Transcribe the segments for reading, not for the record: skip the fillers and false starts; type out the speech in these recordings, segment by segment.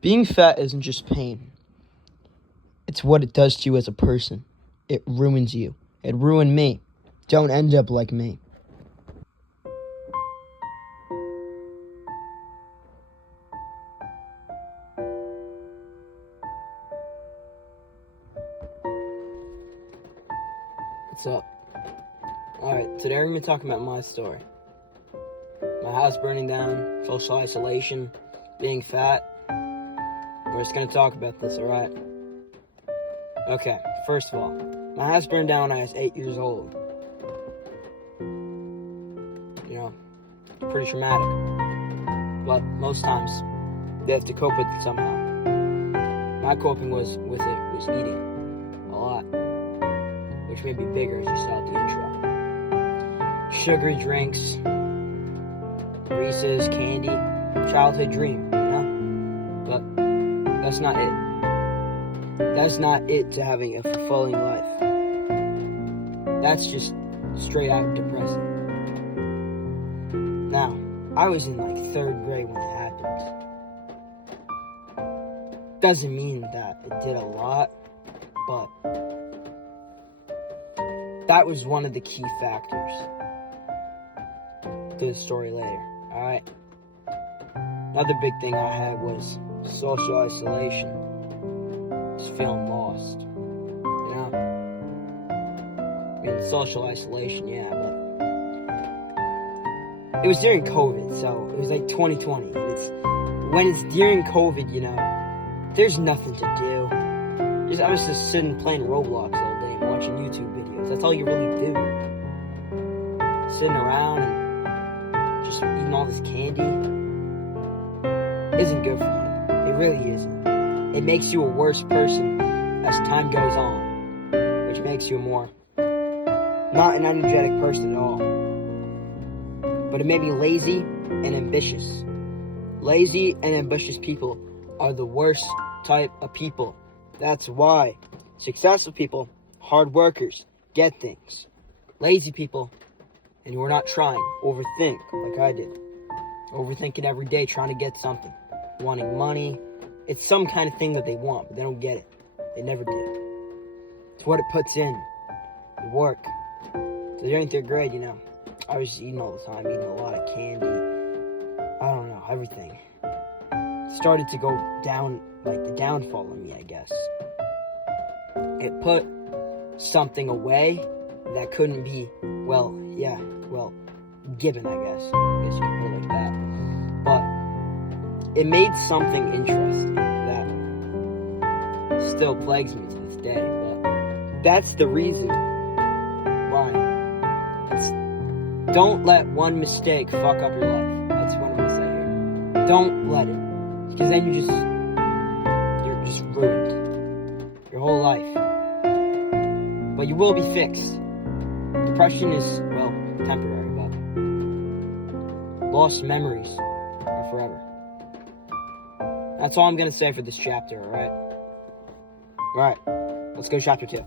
Being fat isn't just pain. It's what it does to you as a person. It ruins you. It ruined me. Don't end up like me. What's up? Alright, today we're going to be talking about my story. My house burning down, social isolation, being fat. We're just going to talk about this, alright? Okay, first of all, my house burned down when I was 8 years old. You know, pretty traumatic. But most times, they have to cope with it somehow. My coping with it was eating a lot, which made me bigger, as you saw at the intro. Sugary drinks, Reese's, candy, childhood dream, you know? But that's not it. That's not it to having a fulfilling life. That's just straight out depressing. Now, I was in like 3rd grade when it happened. Doesn't mean that it did a lot, but that was one of the key factors to the story later, alright? Another big thing I had was social isolation. Just feeling lost, you know? I mean, social isolation, yeah, but it was during COVID, so it was like 2020. When it's during COVID, you know, there's nothing to do. I was just sitting playing Roblox all day and watching YouTube videos. That's all you really do. Sitting around and just eating all this candy isn't good for you. It really isn't. It makes you a worse person as time goes on, which makes you a more not an energetic person at all. But it made me lazy and ambitious. Lazy and ambitious people are the worst type of people. That's why successful people, hard workers, get things. Lazy people, and who are not trying, overthink like I did. Overthinking every day, trying to get something. Wanting money. It's some kind of thing that they want, but they don't get it. They never did. It's what it puts in. The work. So during 3rd grade, you know, I was just eating all the time, eating a lot of candy. I don't know, everything. It started to go down, like the downfall in me, I guess. It put something away that couldn't be, given, I guess. I guess you could put it like that. But it made something interesting that still plagues me to this day. But that's the reason why. Don't let one mistake fuck up your life. That's what I'm gonna say here. Don't let it. Because then you're just ruined. Your whole life. But you will be fixed. Depression is, temporary, but lost memories are forever. That's all I'm gonna say for this chapter, alright? Alright, let's go to chapter 2.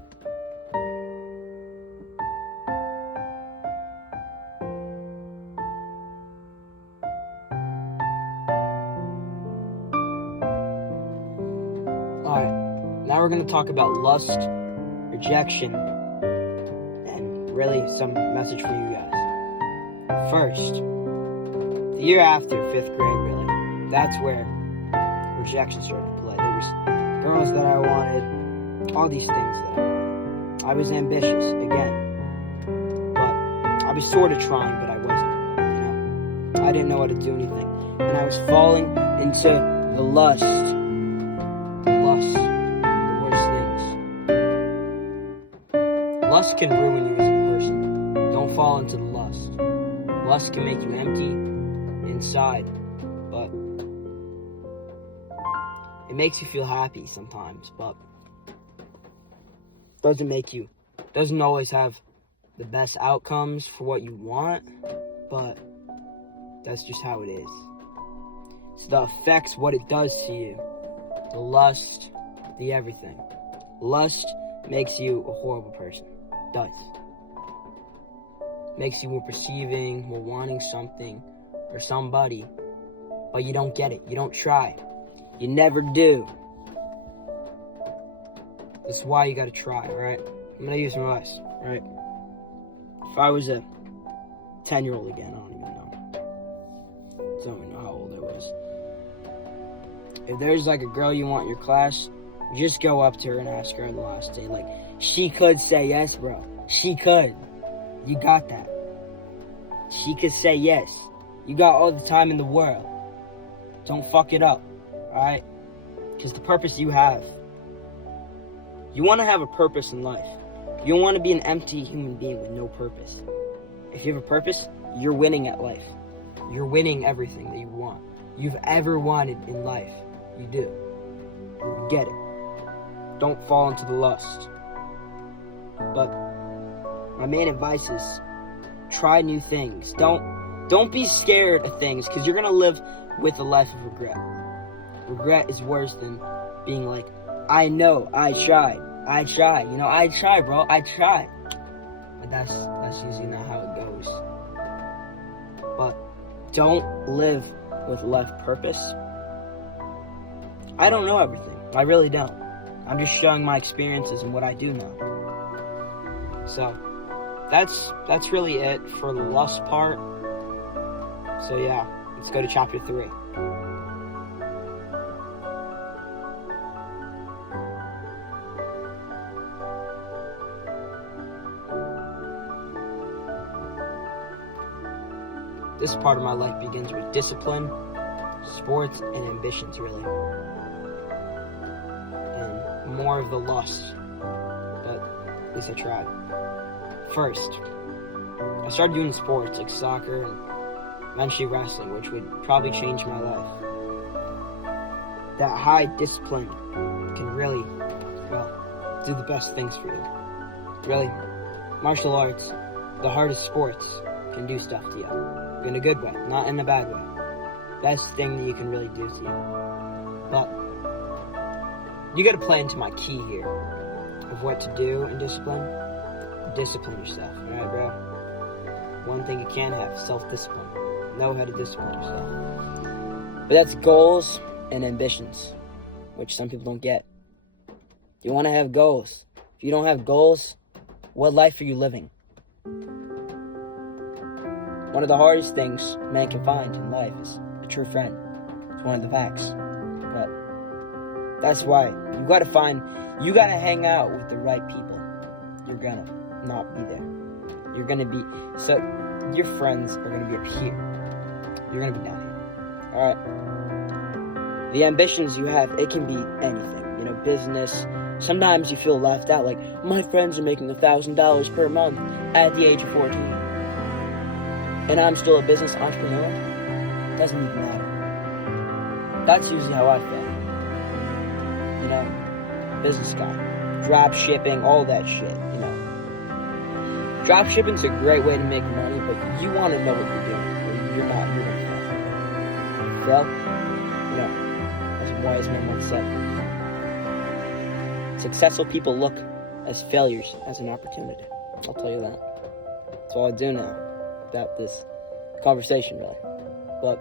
Alright, now we're gonna talk about lust, rejection, and really some message for you guys. First, the year after 5th grade, really, that's where rejection started to play. There was girls that I wanted, all these things that I was ambitious, again, but I was sort of trying, but I wasn't, you know? I didn't know how to do anything, and I was falling into the lust, the worst things. Lust can ruin you as a person. Don't fall into the lust. Lust can make you empty inside, but it makes you feel happy sometimes, but doesn't always have the best outcomes for what you want, but that's just how it is. So the effects, what it does to you, the lust, the everything. Lust makes you a horrible person. It does. Makes you more perceiving, more wanting something or somebody, but you don't get it. You don't try. You never do. That's why you gotta try, alright? I'm gonna use some advice, alright? If I was a 10-year-old again, I don't even know how old I was. If there's like a girl you want in your class, just go up to her and ask her on the last day. Like, she could say yes, bro. She could. You got that. She could say yes. You got all the time in the world. Don't fuck it up, alright? Because the purpose you have. You want to have a purpose in life. You don't want to be an empty human being with no purpose. If you have a purpose, you're winning at life. You're winning everything that you want. You've ever wanted in life. You do. You get it. Don't fall into the lust. But my main advice is try new things. Don't be scared of things, because you're going to live with a life of regret. Regret is worse than being like, I know, I tried. You know, I tried, bro. I tried. But that's usually not how it goes. But don't live with life purpose. I don't know everything. I really don't. I'm just showing my experiences and what I do know. So that's really it for the lust part. So yeah, let's go to chapter 3. This part of my life begins with discipline, sports, and ambitions, really. And more of the lust, but at least I tried. First, I started doing sports like soccer and eventually wrestling, which would probably change my life. That high discipline can really, do the best things for you. Really, martial arts, the hardest sports, can do stuff to you. In a good way, not in a bad way. Best thing that you can really do to you. But you gotta play into my key here of what to do in discipline. Discipline yourself, alright, bro? One thing you can't have, self-discipline. Know how to discipline yourself. But that's goals and ambitions, which some people don't get. You wanna have goals. If you don't have goals, what life are you living? One of the hardest things man can find in life is a true friend. It's one of the facts. But that's why you gotta hang out with the right people. You're gonna not be there. You're gonna be, so your friends are gonna be up here. You're gonna be down here. Alright? The ambitions you have, it can be anything. You know, business. Sometimes you feel left out, like, my friends are making $1,000 per month at the age of 14. And I'm still a business entrepreneur. Doesn't even matter. That's usually how I feel. You know, business guy, drop shipping, all that shit. You know, drop shipping's a great way to make money, but you want to know what you're doing, or you're not. You're gonna fail. Well, you know, as a wise man once said, successful people look as failures as an opportunity. I'll tell you that. That's all I do now. About this conversation, really. But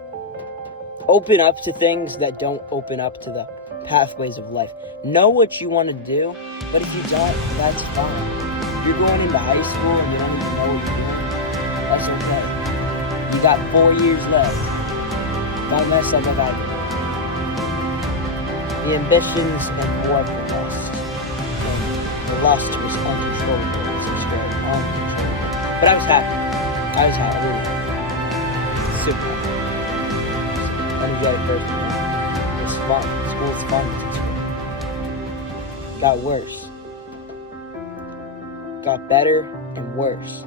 open up to things that don't open up to the pathways of life. Know what you want to do, but if you don't, that's fine. If you're going into high school and you don't even know what you're doing, that's okay. You got 4 years left. Don't mess up about it. The ambitions and war for lust. And the lust was uncontrollable. It was very uncontrollable. But I was happy. I was happy. Super happy. Energetic person. It was fun. School's fun. Got worse. Got better and worse.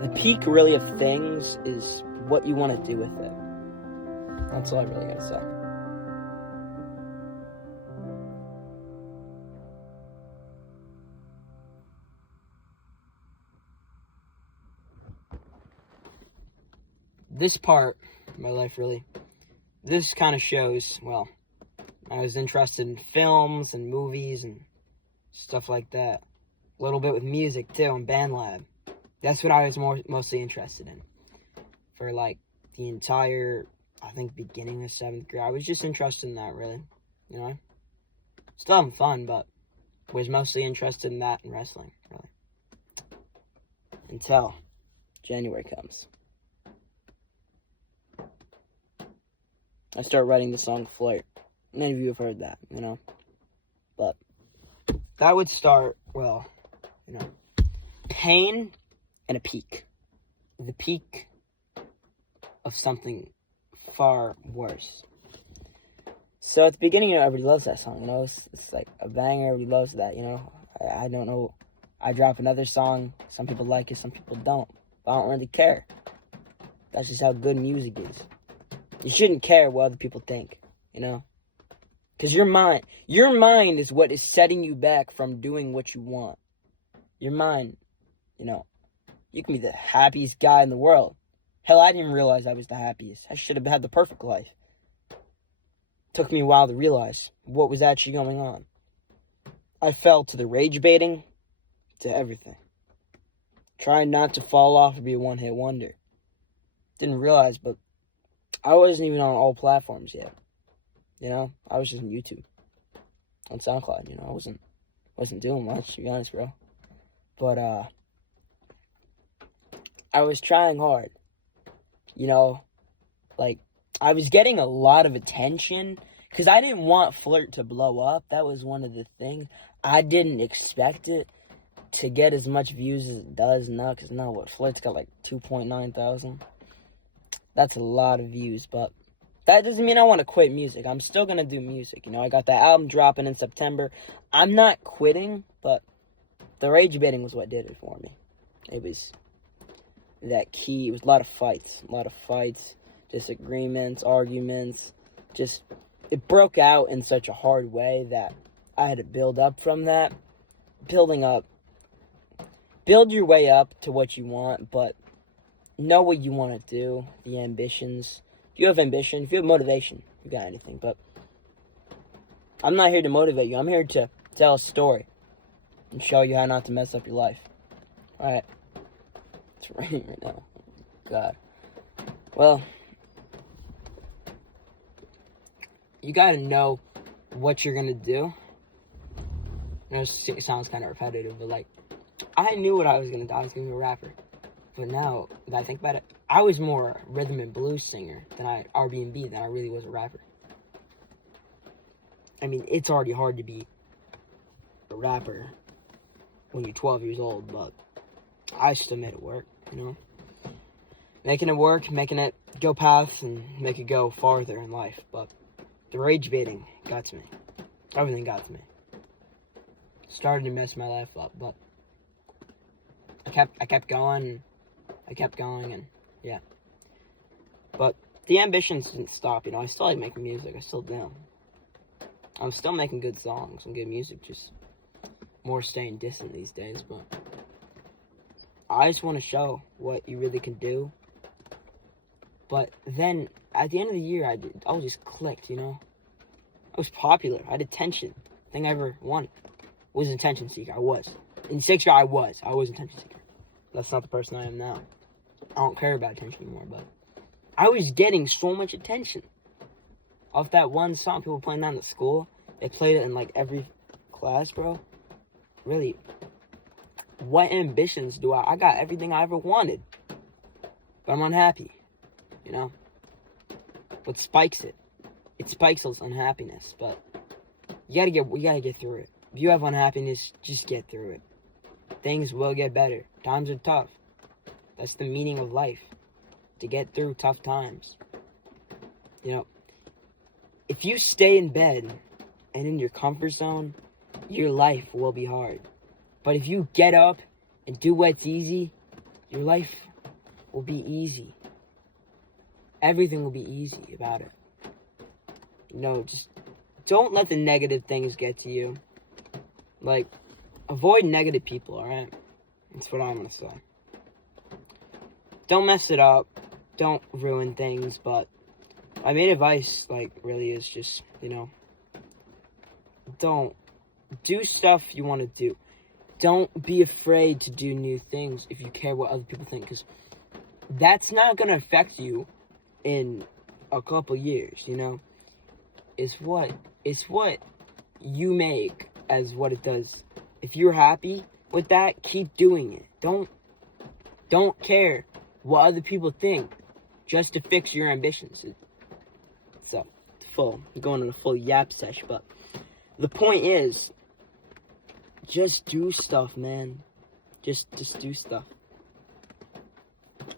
The peak, really, of things is what you want to do with it. That's all I really gotta say. This part of my life, really, this kind of shows, well, I was interested in films and movies and stuff like that. A little bit with music, too, and BandLab. That's what I was mostly interested in. For, like, the entire I think, beginning of 7th grade. I was just interested in that, really. You know? Still having fun, but was mostly interested in that and wrestling, really. Until January comes. I start writing the song Flirt. Many of you have heard that, you know? But that would start, well, you know, pain and a peak. The peak of something far worse. So at the beginning, you know, everybody loves that song, you know? It's like a banger, everybody loves that, you know? I don't know. I drop another song, some people like it, some people don't. But I don't really care. That's just how good music is. You shouldn't care what other people think, you know? Because your mind is what is setting you back from doing what you want. Your mind, you know, you can be the happiest guy in the world. Hell, I didn't realize I was the happiest. I should have had the perfect life. Took me a while to realize what was actually going on. I fell to the rage baiting, to everything. Trying not to fall off or be a one-hit wonder. Didn't realize, but I wasn't even on all platforms yet. You know, I was just on YouTube, on SoundCloud. You know, I wasn't doing much, to be honest, bro. But I was trying hard. You know, like I was getting a lot of attention because I didn't want Flirt to blow up. That was one of the things. I didn't expect it to get as much views as it does now. Because now what? Flirt's got like 2.9 thousand. That's a lot of views, but that doesn't mean I want to quit music. I'm still going to do music. You know, I got that album dropping in September. I'm not quitting, but the rage baiting was what did it for me. It was that key. It was a lot of fights, disagreements, arguments. Just, it broke out in such a hard way that I had to build up from that. Build your way up to what you want, but know what you want to do, the ambitions. If you have ambition, if you have motivation, you got anything. But I'm not here to motivate you. I'm here to tell a story and show you how not to mess up your life. Alright. It's raining right now. God. Well, you gotta know what you're gonna do. You know, it sounds kind of repetitive, but like, I knew what I was gonna do. I was gonna be a rapper. But now that I think about it, I was more rhythm and blues singer than R&B than I really was a rapper. I mean, it's already hard to be a rapper when you're 12 years old, but I still made it work, you know? Making it work, making it go past and make it go farther in life. But the rage baiting got to me. Everything got to me. Started to mess my life up, but I kept going. I kept going, and yeah. But the ambitions didn't stop, you know. I still like making music. I still do. I'm still making good songs and good music, just more staying distant these days. But I just want to show what you really can do. But then, at the end of the year, I just clicked, you know. I was popular. I had attention. Thing I ever wanted was an attention seeker. I was. In 6th grade, I was an attention seeker. That's not the person I am now. I don't care about attention anymore, but I was getting so much attention off that one song. People playing that in the school. They played it in like every class, bro. Really, what ambitions do I got everything I ever wanted, but I'm unhappy, you know. What spikes it? It spikes those unhappiness, but you gotta get through it. If you have unhappiness, just get through it. Things will get better. Times are tough. That's the meaning of life. To get through tough times. You know, if you stay in bed and in your comfort zone, your life will be hard. But if you get up and do what's easy, your life will be easy. Everything will be easy about it. You know, just don't let the negative things get to you. Like, avoid negative people, alright? That's what I'm gonna say. Don't mess it up. Don't ruin things, but my main advice, like, really is just, you know, don't do stuff you want to do. Don't be afraid to do new things if you care what other people think, because that's not going to affect you in a couple years, you know? It's what you make as what it does. If you're happy with that, keep doing it. Don't care what other people think just to fix your ambitions. So, I'm going on a full yap session, but the point is, just do stuff, man. Just do stuff.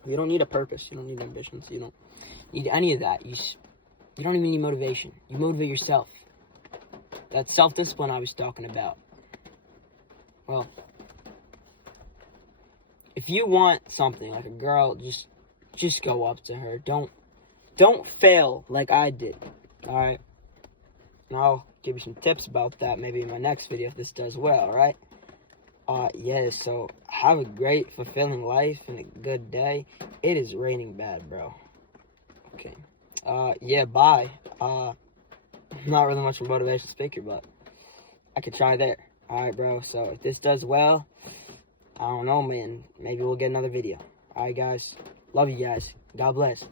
You don't need a purpose. You don't need ambitions. You don't need any of that. You don't even need motivation. You motivate yourself. That self-discipline I was talking about. Well, if you want something like a girl, just go up to her. Don't fail like I did. All right. And I'll give you some tips about that maybe in my next video if this does well. All right. Yeah. So have a great, fulfilling life and a good day. It is raining bad, bro. Okay. Yeah. Bye. Not really much of a motivational speaker, but I could try there. Alright, bro. So if this does well, I don't know, man. Maybe we'll get another video. Alright, guys. Love you guys. God bless.